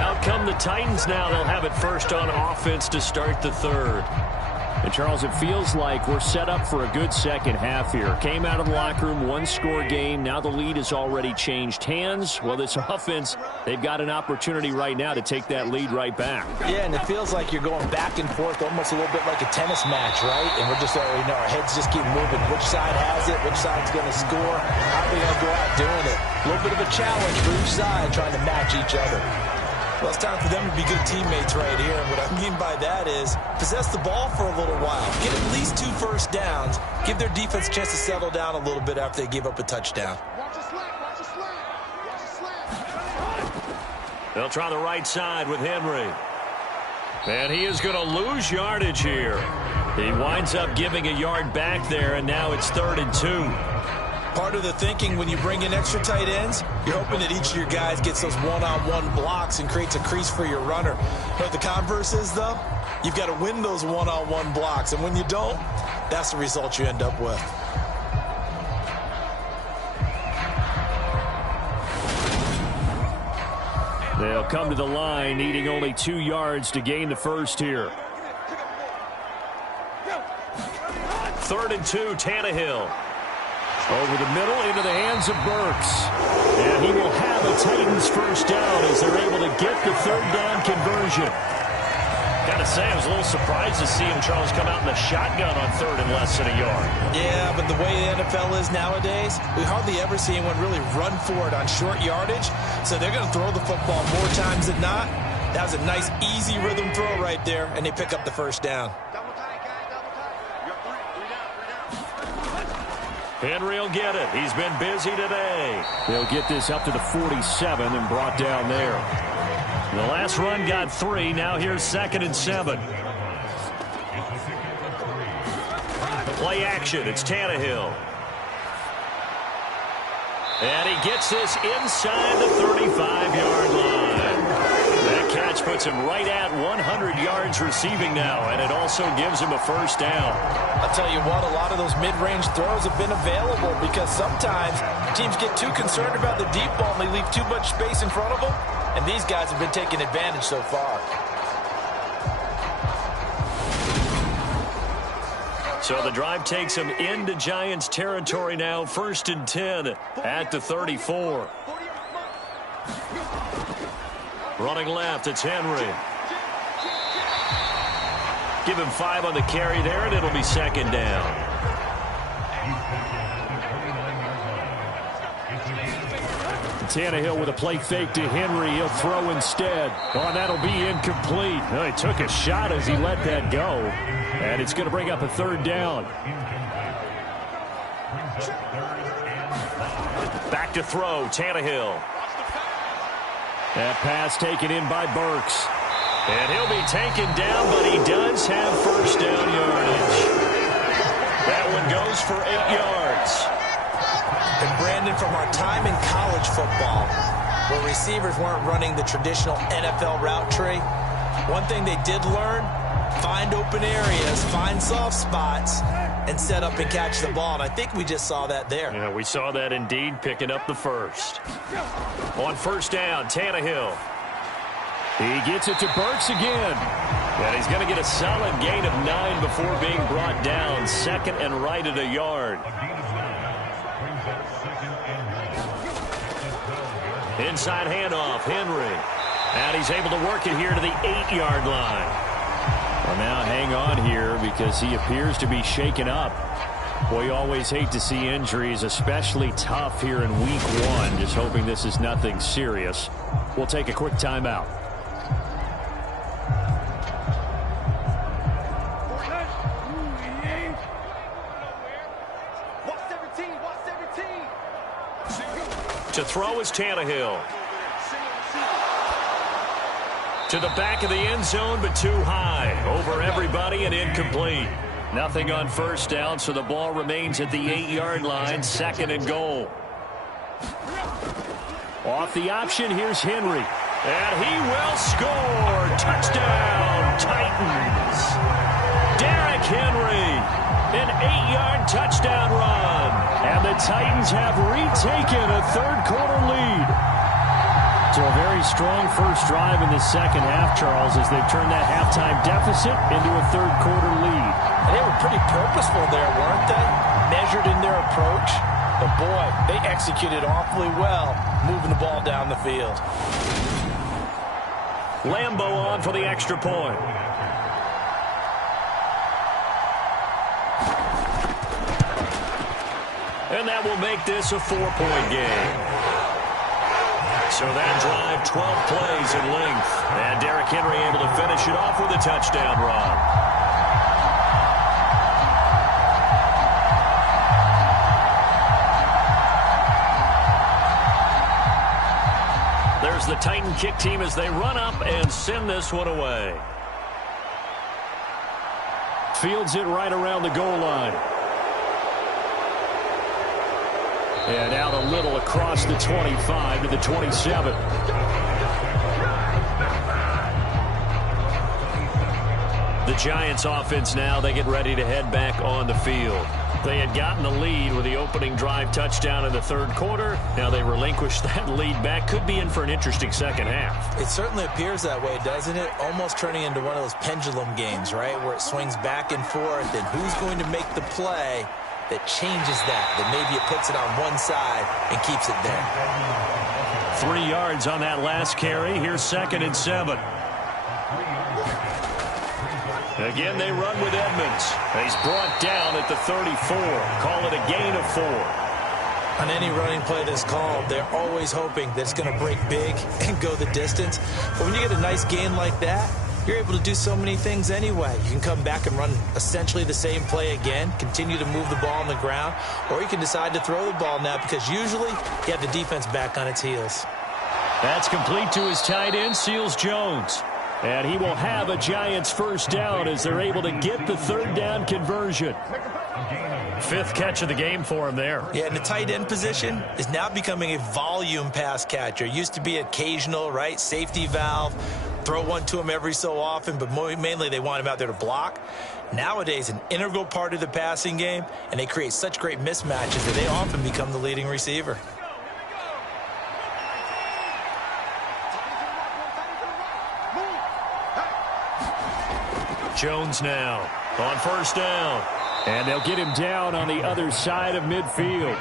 Out come the Titans now. They'll have it first on offense to start the third. And, Charles, it feels like we're set up for a good second half here. Came out of the locker room, one-score game. Now the lead has already changed hands. Well, this offense, they've got an opportunity right now to take that lead right back. Yeah, and it feels like you're going back and forth almost a little bit like a tennis match, right? And we're just already know our heads just keep moving. Which side has it? Which side's going to score? How are we going to go out doing it? A little bit of a challenge for each side trying to match each other. Well, it's time for them to be good teammates right here. And what I mean by that is possess the ball for a little while. Get at least 2 first downs. Give their defense a chance to settle down a little bit after they give up a touchdown. They'll try the right side with Henry. And he is going to lose yardage here. He winds up giving a yard back there, and now it's 3rd and 2. Part of the thinking when you bring in extra tight ends, you're hoping that each of your guys gets those one-on-one blocks and creates a crease for your runner. But the converse is, though, you've got to win those one-on-one blocks. And when you don't, that's the result you end up with. They'll come to the line, needing only 2 yards to gain the first here. 3rd and 2, Tannehill. Over the middle into the hands of Burks. And he will have a Titans first down as they're able to get the 3rd down conversion. Gotta say, I was a little surprised to see him, Charles, come out in the shotgun on 3rd and less than a yard. Yeah, but the way the NFL is nowadays, we hardly ever see anyone really run for it on short yardage. So they're going to throw the football more times than not. That was a nice, easy rhythm throw right there, and they pick up the first down. Henry will get it. He's been busy today. They'll get this up to the 47 and brought down there. The last run got 3. Now here's 2nd and 7. Play action. It's Tannehill. And he gets this inside the 35-yard line. That catch puts him right at 100 yards receiving now, and it also gives him a first down. I'll tell you what, a lot of those mid-range throws have been available because sometimes teams get too concerned about the deep ball and they leave too much space in front of them, and these guys have been taking advantage so far. So the drive takes him into Giants territory now, 1st and 10 at the 34. Running left, it's Henry. Give him 5 on the carry there, and it'll be 2nd down. Tannehill with a play fake to Henry. He'll throw instead. Oh, that'll be incomplete. Well, he took a shot as he let that go. And it's going to bring up a 3rd down. Back to throw, Tannehill. That pass taken in by Burks. And he'll be taken down, but he does have first down yardage. That one goes for 8 yards. And Brandon, from our time in college football, where receivers weren't running the traditional NFL route tree, one thing they did learn, find open areas, find soft spots, and set up and catch the ball. And I think we just saw that there. Yeah, we saw that indeed, picking up the first. On first down, Tannehill. He gets it to Burks again. And he's going to get a solid gain of 9 before being brought down. Second and right at a yard. Inside handoff, Henry. And he's able to work it here to the 8-yard line. Well, now hang on here because he appears to be shaken up. Boy, you always hate to see injuries, especially tough here in week 1. Just hoping this is nothing serious. We'll take a quick timeout. To throw is Tannehill. To the back of the end zone, but too high. Over everybody and incomplete. Nothing on first down, so the ball remains at the 8-yard line. Second and goal. Off the option, here's Henry. And he will score. Touchdown, Titans. Derrick Henry. An 8-yard touchdown run. And the Titans have retaken a third-quarter lead. So a very strong first drive in the second half, Charles, as they've turned that halftime deficit into a third-quarter lead. And they were pretty purposeful there, weren't they? Measured in their approach. But, boy, they executed awfully well, moving the ball down the field. Lambeau on for the extra point. And that will make this a 4-point game. So that drive, 12 plays in length. And Derrick Henry able to finish it off with a touchdown run. There's the Titan kick team as they run up and send this one away. Fields it right around the goal line. And out a little across the 25 to the 27. The Giants offense now, they get ready to head back on the field. They had gotten the lead with the opening drive touchdown in the third quarter. Now they relinquish that lead back. Could be in for an interesting second half. It certainly appears that way, doesn't it? Almost turning into one of those pendulum games, right? Where it swings back and forth, and who's going to make the play that changes that maybe it puts it on one side and keeps it there. 3 yards on that last carry. Here's 2nd and 7. Again, they run with Edmonds. He's brought down at the 34. Call it a gain of 4. On any running play that's called, they're always hoping that it's going to break big and go the distance. But when you get a nice gain like that, you're able to do so many things anyway. You can come back and run essentially the same play again, continue to move the ball on the ground, or you can decide to throw the ball now because usually you have the defense back on its heels. That's complete to his tight end, Seals-Jones. And he will have a Giants first down as they're able to get the third down conversion. 5th catch of the game for him there. Yeah, and the tight end position is now becoming a volume pass catcher. Used to be occasional, right? Safety valve. Throw one to him every so often, but mainly they want him out there to block. Nowadays, an integral part of the passing game, and they create such great mismatches that they often become the leading receiver. Jones now on first down. And they'll get him down on the other side of midfield.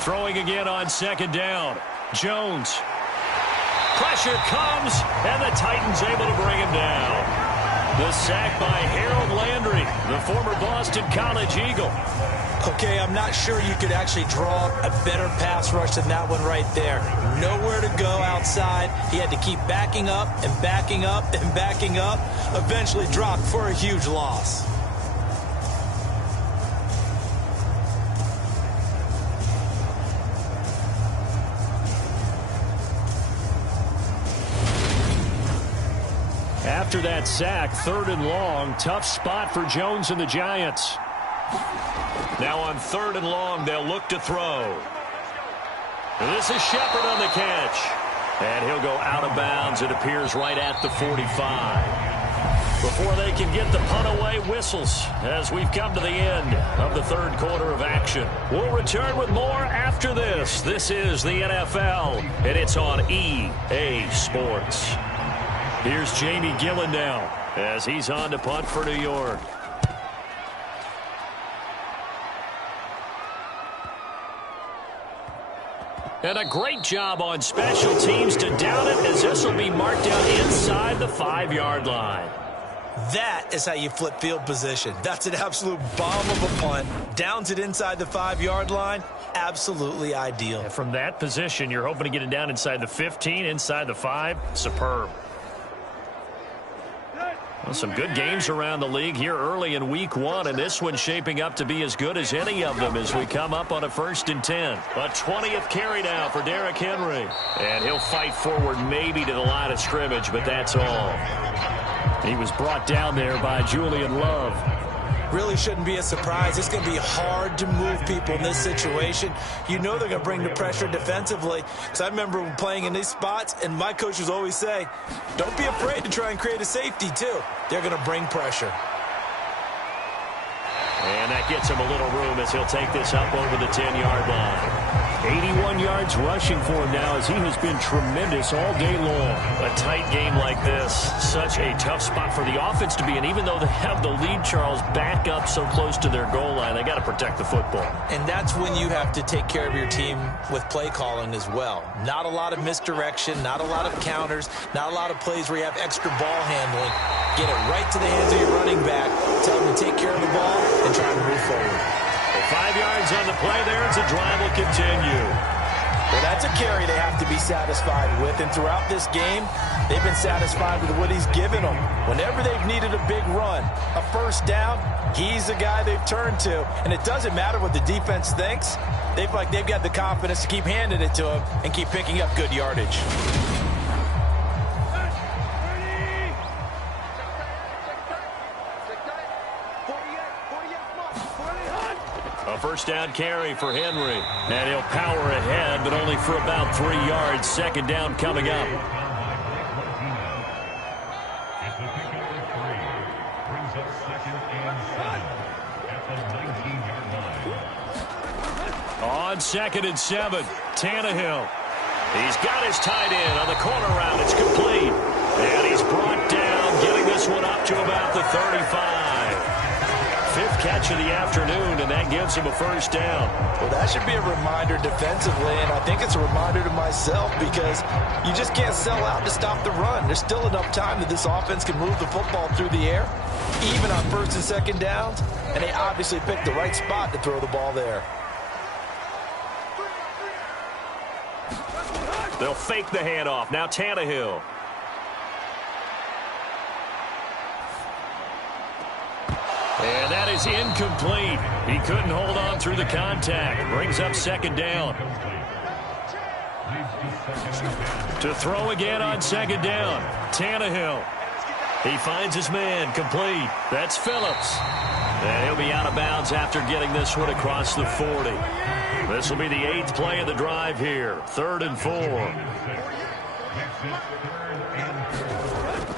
Throwing again on 2nd down. Jones. Pressure comes, and the Titans able to bring him down. The sack by Harold Landry, the former Boston College Eagle. Okay, I'm not sure you could actually draw a better pass rush than that one right there. Nowhere to go outside. He had to keep backing up and backing up and backing up. Eventually dropped for a huge loss. After that sack, 3rd and long, tough spot for Jones and the Giants. Now on 3rd and long, they'll look to throw. This is Shepard on the catch. And he'll go out of bounds, it appears, right at the 45. Before they can get the punt away, whistles as we've come to the end of the third quarter of action. We'll return with more after this. This is the NFL, and it's on EA Sports. Here's Jamie Gillen now as he's on to punt for New York. And a great job on special teams to down it, as this will be marked out inside the 5-yard line. That is how you flip field position. That's an absolute bomb of a punt. Downs it inside the 5-yard line. Absolutely ideal. And from that position, you're hoping to get it down inside the 15, inside the 5. Superb. Well, some good games around the league here early in week 1, and this one's shaping up to be as good as any of them as we come up on a 1st and 10. A 20th carry now for Derrick Henry. And he'll fight forward maybe to the line of scrimmage, but that's all. He was brought down there by Julian Love. Really shouldn't be a surprise. It's going to be hard to move people in this situation. You know they're going to bring the pressure defensively. Because I remember playing in these spots, and my coaches always say, don't be afraid to try and create a safety, too. They're going to bring pressure. And that gets him a little room as he'll take this up over the 10-yard line. 81 yards rushing for him now, as he has been tremendous all day long. A tight game like this, such a tough spot for the offense to be in. Even though they have the lead, Charles, back up so close to their goal line, they got to protect the football. And that's when you have to take care of your team with play calling as well. Not a lot of misdirection, not a lot of counters, not a lot of plays where you have extra ball handling. Get it right to the hands of your running back, tell them to take care of the ball, and try to move forward. 5 yards on the play there as the drive will continue. Well, that's a carry they have to be satisfied with, and throughout this game, they've been satisfied with what he's given them. Whenever they've needed a big run, a 1st down, he's the guy they've turned to. And it doesn't matter what the defense thinks. They've got the confidence to keep handing it to him and keep picking up good yardage. A 1st down carry for Henry. And he'll power ahead, but only for about 3 yards. 2nd down coming up. On 2nd and 7, Tannehill. He's got his tight end on the corner route. It's complete. And he's brought down, getting this one up to about the 35. 5th catch of the afternoon, and that gives him a 1st down. Well, that should be a reminder defensively, and I think it's a reminder to myself, because you just can't sell out to stop the run. There's still enough time that this offense can move the football through the air, even on 1st and 2nd downs, and they obviously picked the right spot to throw the ball there. They'll fake the handoff. Now Tannehill. And that is incomplete. He couldn't hold on through the contact. Brings up 2nd down. To throw again on 2nd down. Tannehill. He finds his man. Complete. That's Phillips. And he'll be out of bounds after getting this one across the 40. This will be the 8th play of the drive here. 3rd and 4.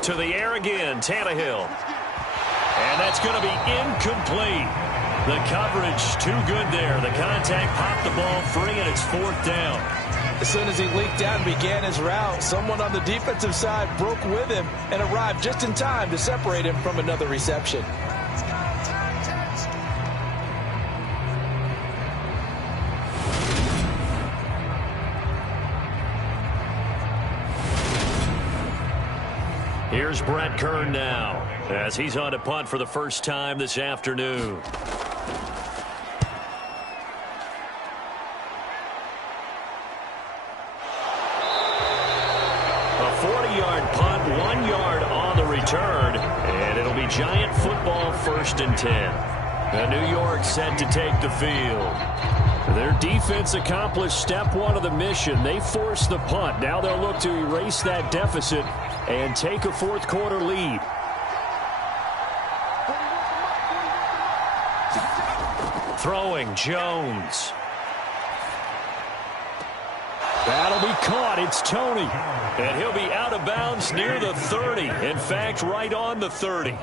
To the air again. Tannehill. And that's going to be incomplete. The coverage too good there. The contact popped the ball free, and it's 4th down. As soon as he leaked down and began his route, someone on the defensive side broke with him and arrived just in time to separate him from another reception. Here's Brett Kern now, as he's on to punt for the 1st time this afternoon. A 40-yard punt, 1 yard on the return, and it'll be Giant football 1st and 10. And New York set to take the field. Their defense accomplished step 1 of the mission. They forced the punt. Now they'll look to erase that deficit and take a 4th quarter lead. Throwing Jones. That'll be caught. It's Tony. And he'll be out of bounds near the 30. In fact, right on the 30.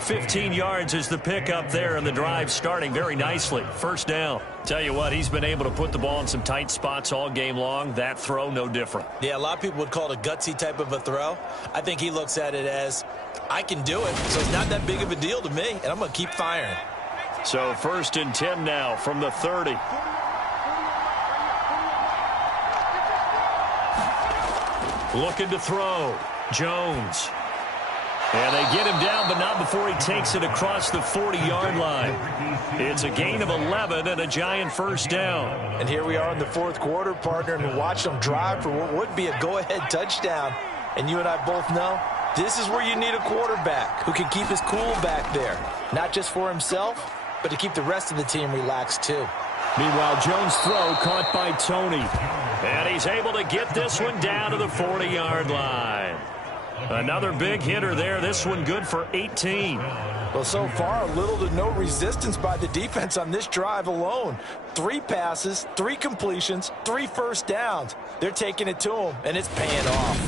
15 yards is the pickup there, and the drive starting very nicely. First down. Tell you what, he's been able to put the ball in some tight spots all game long. That throw, no different. Yeah, a lot of people would call it a gutsy type of a throw. I think he looks at it as, I can do it, so it's not that big of a deal to me, and I'm going to keep firing. So 1st and 10 now from the 30. Looking to throw. Jones. And they get him down, but not before he takes it across the 40-yard line. It's a gain of 11 and a Giant first down. And here we are in the 4th quarter, partner, and we watched them drive for what would be a go-ahead touchdown. And you and I both know this is where you need a quarterback who can keep his cool back there. Not just for himself, but to keep the rest of the team relaxed too. Meanwhile, Jones' throw caught by Tony. And he's able to get this one down to the 40-yard line. Another big hitter there. This one good for 18. Well, so far, little to no resistance by the defense on this drive alone. 3 passes, 3 completions, 3 first downs. They're taking it to him, and it's paying off.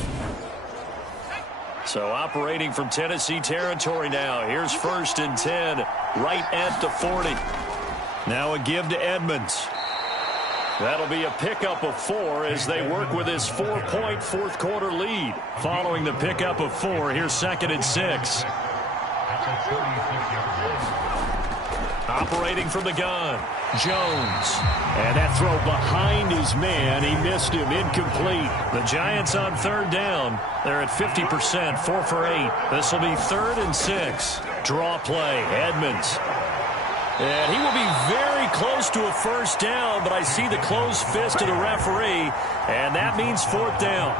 So operating from Tennessee territory now. Here's 1st and 10, right at the 40. Now a give to Edmonds. That'll be a pickup of 4 as they work with his 4-point 4th quarter lead. Following the pickup of 4, here's 2nd and 6. Operating from the gun, Jones. And that throw behind his man. He missed him, incomplete. The Giants on 3rd down. They're at 50%, 4 for 8. This will be 3rd and 6. Draw play, Edmonds. And he will be very close to a first down, but I see the closed fist of the referee, and that means 4th down.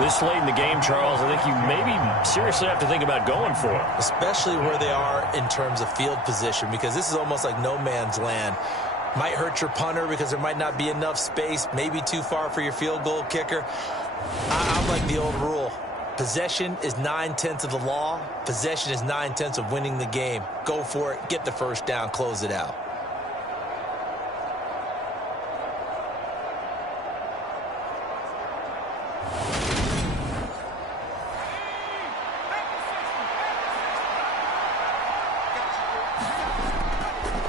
This late in the game, Charles, I think you maybe seriously have to think about going for it. Especially where they are in terms of field position, because this is almost like no man's land. Might hurt your punter because there might not be enough space, maybe too far for your field goal kicker. I'm like the old rule. Possession is 9/10 of the law. Possession is 9/10 of winning the game. Go for it. Get the first down. Close it out.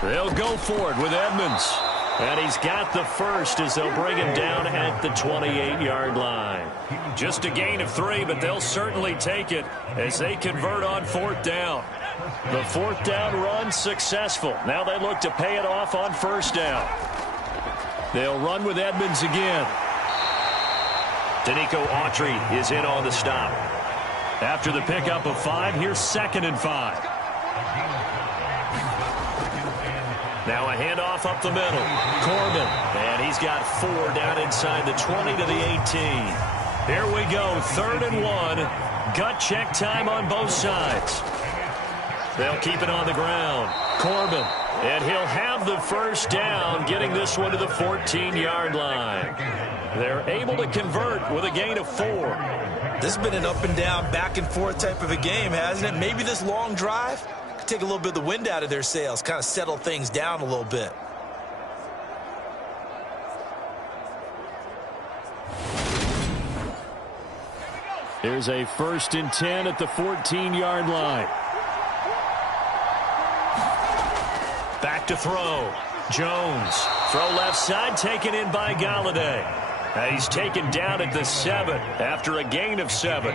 They'll go for it with Edmonds. And he's got the first as they'll bring him down at the 28-yard line. Just a gain of 3, but they'll certainly take it as they convert on 4th down. The 4th down run successful. Now they look to pay it off on 1st down. They'll run with Edmonds again. Danico Autry is in on the stop. After the pickup of 5, here's 2nd and 5. Now a handoff up the middle. Corbin, and he's got 4 down inside the 20 to the 18. Here we go, 3rd and 1. Gut check time on both sides. They'll keep it on the ground. Corbin, and he'll have the first down, getting this one to the 14-yard line. They're able to convert with a gain of 4. This has been an up and down, back and forth type of a game, hasn't it? Maybe this long drive could take a little bit of the wind out of their sails, kind of settle things down a little bit. Here's a 1st and 10 at the 14-yard line. Back to throw. Jones. Throw left side, taken in by Galladay. He's taken down at the 7 after a gain of 7.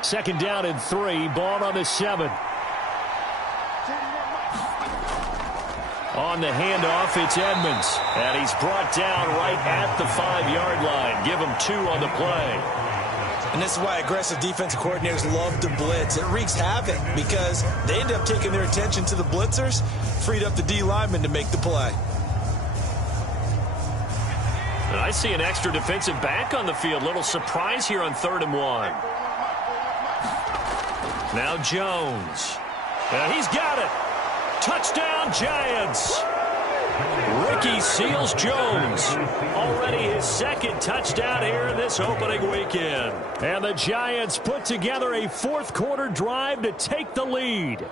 Second down and 3. Ball on the 7. On the handoff, it's Edmonds. And he's brought down right at the 5-yard line. Give him 2 on the play. And this is why aggressive defensive coordinators love to blitz. It wreaks havoc because they end up taking their attention to the blitzers, freed up the D lineman to make the play. And I see an extra defensive back on the field. Little surprise here on 3rd and 1. Now Jones. And he's got it. Touchdown, Giants. Ricky Seals-Jones. Already his 2nd touchdown here in this opening weekend. And the Giants put together a 4th quarter drive to take the lead.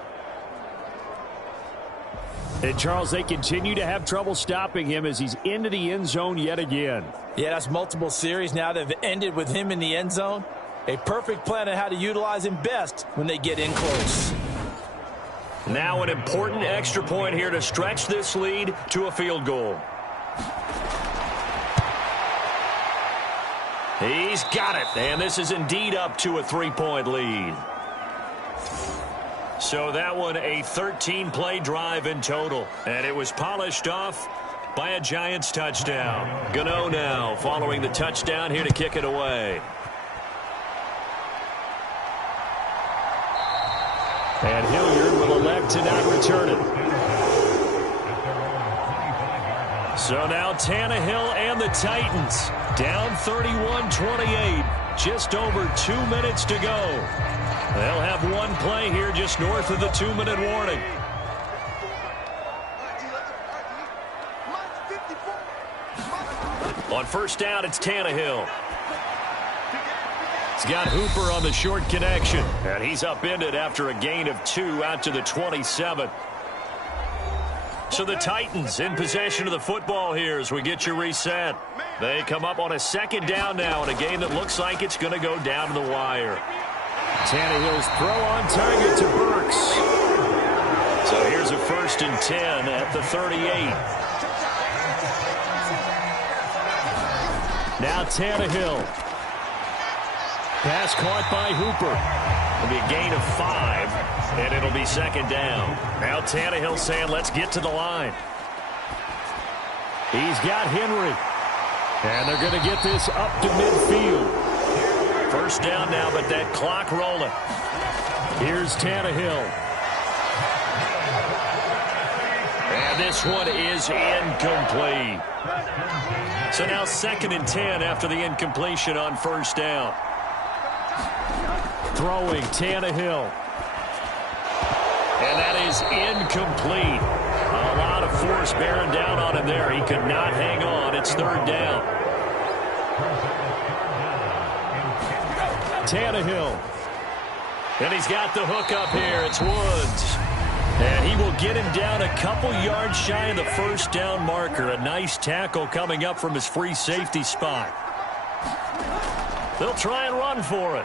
And, Charles, they continue to have trouble stopping him as he's into the end zone yet again. Yeah, that's multiple series now that have ended with him in the end zone. A perfect plan on how to utilize him best when they get in close. Now an important extra point here to stretch this lead to a field goal. He's got it, and this is indeed up to a 3-point lead. So that one a 13-play drive in total, and it was polished off by a Giants touchdown. Gano now following the touchdown here to kick it away. And Hilliard will elect to not return it. So now Tannehill and the Titans down 31-28. Just over 2 minutes to go. They'll have one play here just north of the 2-minute warning. On first down, it's Tannehill. He's got Hooper on the short connection. And he's upended after a gain of 2 out to the 27. So the Titans in possession of the football here as we get you reset. They come up on a second down now in a game that looks like it's going to go down to the wire. Tannehill's throw on target to Burks. So here's a 1st and 10 at the 38. Now Tannehill. Pass caught by Hooper. It'll be a gain of 5, and it'll be second down. Now Tannehill saying, let's get to the line. He's got Henry. And they're going to get this up to midfield. First down now, but that clock rolling. Here's Tannehill. And this one is incomplete. So now 2nd and 10 after the incompletion on first down. Throwing Tannehill. And that is incomplete. A lot of force bearing down on him there. He could not hang on. It's 3rd down. Tannehill. And he's got the hook up here. It's Woods. And he will get him down a couple yards shy of the first down marker. A nice tackle coming up from his free safety spot. They'll try and run for it.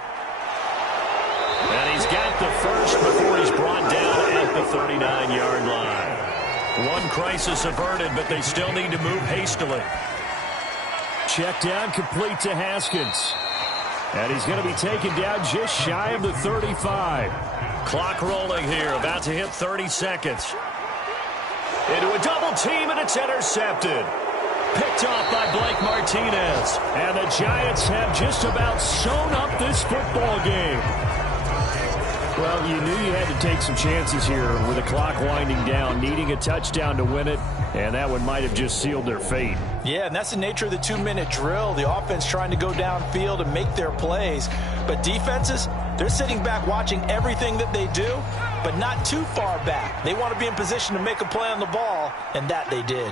And he's got the first before he's brought down at the 39-yard line. One crisis averted, but they still need to move hastily. Check down complete to Haskins. And he's going to be taken down just shy of the 35. Clock rolling here, about to hit 30 seconds. Into a double team, and it's intercepted. Picked off by Blake Martinez. And the Giants have just about sewn up this football game. Well, you knew you had to take some chances here with the clock winding down, needing a touchdown to win it, and that one might have just sealed their fate. Yeah, and that's the nature of the 2-minute drill. The offense trying to go downfield and make their plays. But defenses, they're sitting back watching everything that they do, but not too far back. They want to be in position to make a play on the ball, and that they did.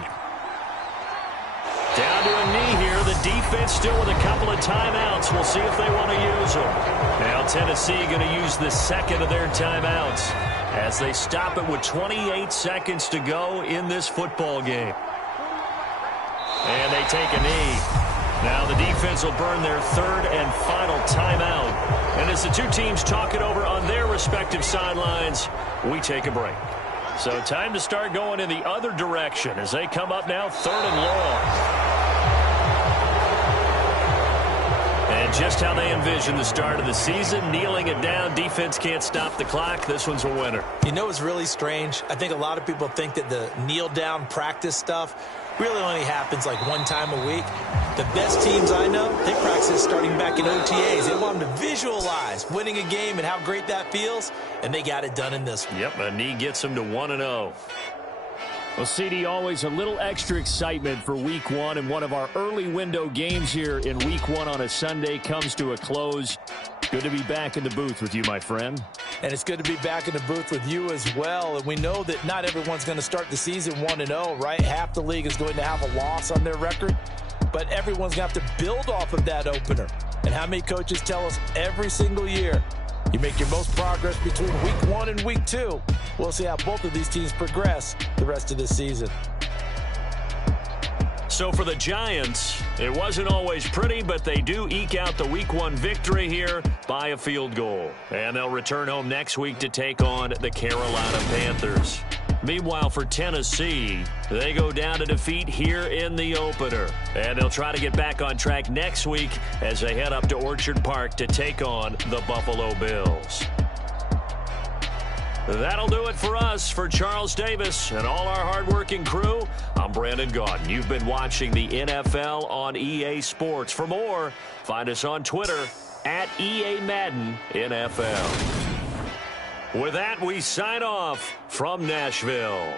Down to a knee here. The defense still with a couple of timeouts. We'll see if they want to use them. Now Tennessee going to use the second of their timeouts as they stop it with 28 seconds to go in this football game. And they take a knee. Now the defense will burn their 3rd and final timeout. And as the two teams talk it over on their respective sidelines, we take a break. So time to start going in the other direction as they come up now 3rd and long. And just how they envision the start of the season, kneeling it down, defense can't stop the clock. This one's a winner. You know what's really strange? I think a lot of people think that the kneel-down practice stuff really only happens like one time a week. The best teams I know, they practice starting back in OTAs. They want them to visualize winning a game and how great that feels, and they got it done in this one. Yep, a knee gets them to 1-0. Well, CD, always a little extra excitement for Week 1, and one of our early window games here in Week 1 on a Sunday comes to a close. Good to be back in the booth with you, my friend. And it's good to be back in the booth with you as well. And we know that not everyone's going to start the season 1-0, right? Half the league is going to have a loss on their record, but everyone's going to have to build off of that opener. And how many coaches tell us every single year, You make your most progress between week 1 and week 2. We'll see how both of these teams progress the rest of this season. So for the Giants, it wasn't always pretty, but they do eke out the Week 1 victory here by a field goal. And they'll return home next week to take on the Carolina Panthers. Meanwhile, for Tennessee, they go down to defeat here in the opener. And they'll try to get back on track next week as they head up to Orchard Park to take on the Buffalo Bills. That'll do it for us. For Charles Davis and all our hardworking crew, I'm Brandon Gaudin. You've been watching the NFL on EA Sports. For more, find us on Twitter at EA Madden NFL. With that, we sign off from Nashville.